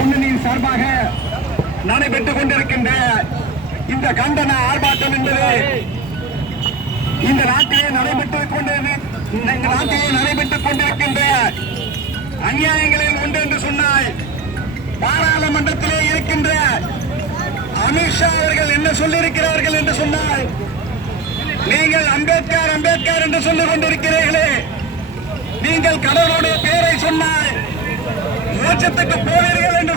சார்பாக நடைபெற்றுக் கொண்டிருக்கின்ற இந்த கண்டன ஆர்ப்பாட்டம் என்பது இந்த நாட்டிலே நடைபெற்றுக் கொண்டிரு இந்த நாட்டிலே நடைபெற்றுக் கொண்டிருக்கின்ற அநியாயங்களில் ஒன்று என்று சொன்னால் பாராளுமன்றத்திலே இருக்கின்ற அமித்ஷா அவர்கள் என்ன சொல்லியிருக்கிறார்கள் என்று சொன்னால் நீங்கள் அம்பேத்கர் அம்பேத்கர் என்று சொல்லிக் கொண்டிருக்கிறீர்களே. நீங்கள் கடவுளுடைய பெயரை சொன்னால் மோட்சத்துக்கு போவீர்கள் என்று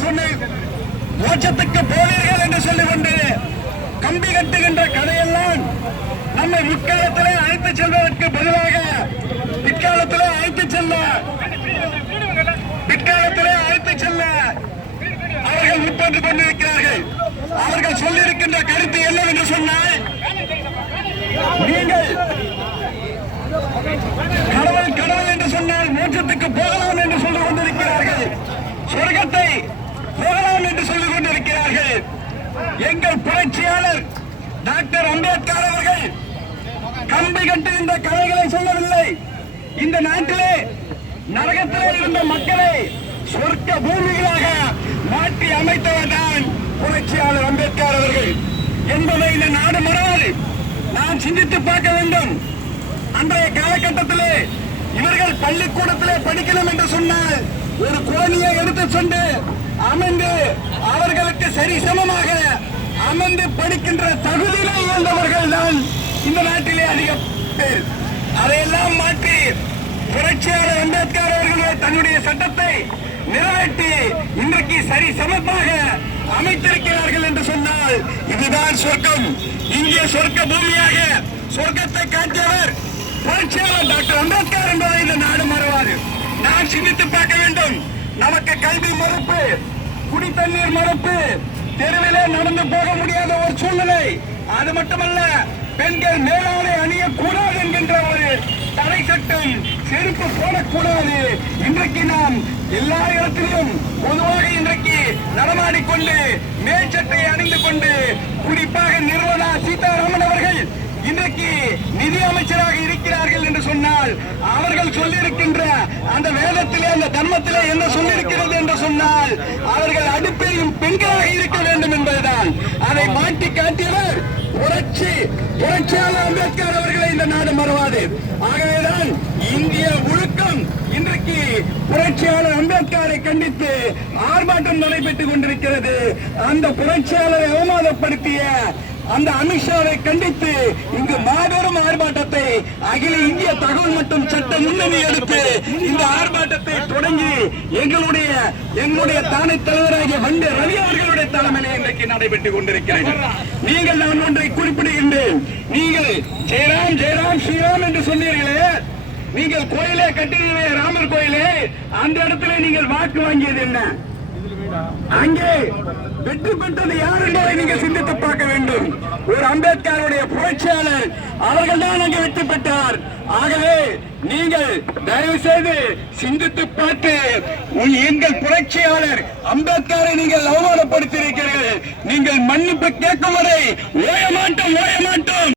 மோட்சத்துக்கு போனீர்கள் என்று சொல்லிக்கொண்டு கம்பி கட்டுகின்ற கதையெல்லாம் நம்மை முற்காலத்திலே அழைத்து செல்வதற்கு பதிலாக பிற்காலத்திலே அழைத்து செல்ல பிற்காலத்திலே அழைத்து செல்ல அவர்கள் முற்பட்டு கொண்டிருக்கிறார்கள். அவர்கள் சொல்லியிருக்கின்ற கருத்து என்னவென்று சொன்னால் நீங்கள் கடவுள் கடவுள் என்று சொன்னால் மோட்சத்துக்கு போகலாம் என்று சொல்லிக் கொண்டிருக்கிறார்கள் சொர்க்கத்தை போகலாம் என்று சொல்லிக் கொண்டிருக்கிறார்கள் எங்கள் புரட்சியாளர் டாக்டர் அம்பேத்கர் அவர்கள் கம்பி கட்டு இந்த கதைகளை சொல்லவில்லை. இந்த நாட்டிலே நரகத்திலே இருந்த மக்களை சொர்க்க பூமிகளாக மாற்றி அமைத்தவர் தான் புரட்சியாளர் அம்பேத்கர் அவர்கள். என்பதை இந்த நாடு மறவாது நாம் சிந்தித்து பார்க்க வேண்டும். அன்றைய காலகட்டத்திலே இவர்கள் பள்ளிக்கூடத்திலே படிக்கலாம் என்று சொன்னால் ஒரு கோணியை எடுத்து சென்று அமர்ந்து அவர்களுக்கு சரி சமமாக அமர்ந்து படிக்கின்ற தகுதியிலே இருந்தவர்கள் தான் இந்த நாட்டிலே அதிக பேர். அதையெல்லாம் மாற்றி புரட்சியாளர் அம்பேத்கர் அவர்கள் தன்னுடைய சட்டத்தை நிறைவேற்றி இன்றைக்கு சரி சமமாக அமைத்திருக்கிறார்கள் என்று சொன்னால் இதுதான் சொர்க்கம். இங்கே சொர்க்க பூமியாக சொர்க்கத்தை காட்டியவர் புரட்சியாளர் டாக்டர் அம்பேத்கர் என்பதை இந்த நாடு மறவாது நான் சிந்தித்து பார்க்க வேண்டும் நமக்கு கல்வி குடித்தண்ணீர் மறுப்பு. தெருவிலே நடந்து போக முடியாத ஒரு சூழ்நிலை. அது மட்டுமல்ல பெண்கள் மேலாடை அணியக்கூடாது என்கின்ற ஒரு தடை சட்டம் செருப்பு போடக்கூடாது. இன்றைக்கு நாம் எல்லா இடத்திலும் பொதுவாக இன்றைக்கு நடமாடிக்கொண்டு மேற்சட்டை அணிந்து கொண்டு குறிப்பாக நிர்மலா சீதாராமன் அவர்கள் இன்றைக்கு நிதி அமைச்சராக இருக்கிறார்கள் என்று சொன்னால் அவர்கள் சொல்லியிருக்கின்ற அந்த வேதத்திலே அந்த தர்மத்திலே என்ன சொல்லியிருக்கிறது என்று சொன்னால் அவர்கள் அடுப்பையும் பெண்களாக இருக்க வேண்டும் என்பதுதான். அதை மாட்டி காட்டியவர் புரட்சி புரட்சியாளர் அம்பேத்கர் அவர்களை இந்த நாடு மறவாது. ஆகவேதான் இந்திய ஒழுக்கம் இன்றைக்கு புரட்சியாளர் அம்பேத்கரை கண்டித்து ஆர்ப்பாட்டம் நடைபெற்றுக் கொண்டிருக்கிறது. அந்த புரட்சியாளரை அவமானப்படுத்திய அந்த அமித்ஷாவை கண்டித்து இங்கு மாபெரும் ஆர்ப்பாட்டத்தை அகில இந்திய தகவல் மற்றும் சட்ட முன்னணி எடுத்து இந்த ஆர்ப்பாட்டத்தை தொடங்கி எங்களுடைய எங்களுடைய தானை தலைவராகிய வண்டு ரவி அவர்களுடைய தலைமையிலே இன்றைக்கு நடைபெற்றுக் கொண்டிருக்கிறது நீங்கள் நான் ஒன்றை குறிப்பிடுகின்றேன். நீங்கள் ஜெயராம் ஜெயராம் ஸ்ரீராம் என்று சொன்னீர்களே. நீங்கள் கோயிலே கட்டினீர்களே ராமர் கோயிலே. அந்த இடத்துல நீங்கள் வாக்கு வாங்கியது என்ன? அங்கே வெற்றி பெற்றது யார் என்பதை நீங்க சிந்தித்து பார்க்க வேண்டும். ஒரு அம்பேத்கருடைய புரட்சியாளர் அவர்கள் தான் அங்கே வெற்றி பெற்றார். ஆகவே நீங்கள் தயவு செய்து சிந்தித்து பார்த்து உன் எங்கள் புரட்சியாளர் அம்பேத்கரை நீங்கள் அவமானப்படுத்தியிருக்கிறீர்கள். நீங்கள் மன்னிப்பு கேட்கும் வரை ஓய மாட்டோம் ஓய மாட்டோம்